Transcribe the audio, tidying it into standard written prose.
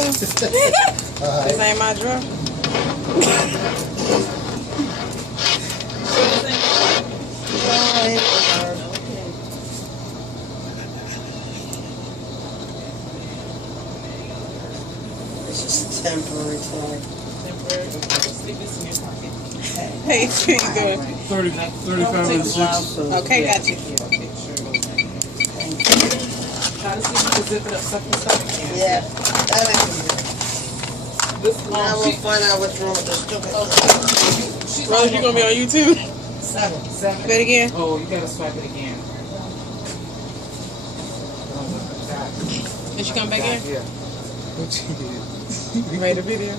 boo. This ain't my drawer. It's just temporary toy. Stick this in your pocket. Hey, here you go. 35 and 6. Okay, got you. Try to see if you can zip it up stuff and stuff. Yeah. Now we'll She, find out what's wrong with the stupid. she's Rose, you gonna be on YouTube? 7. Say it again. Oh, you gotta swipe it again. Did she come back in? Yeah. What you did? You made a video.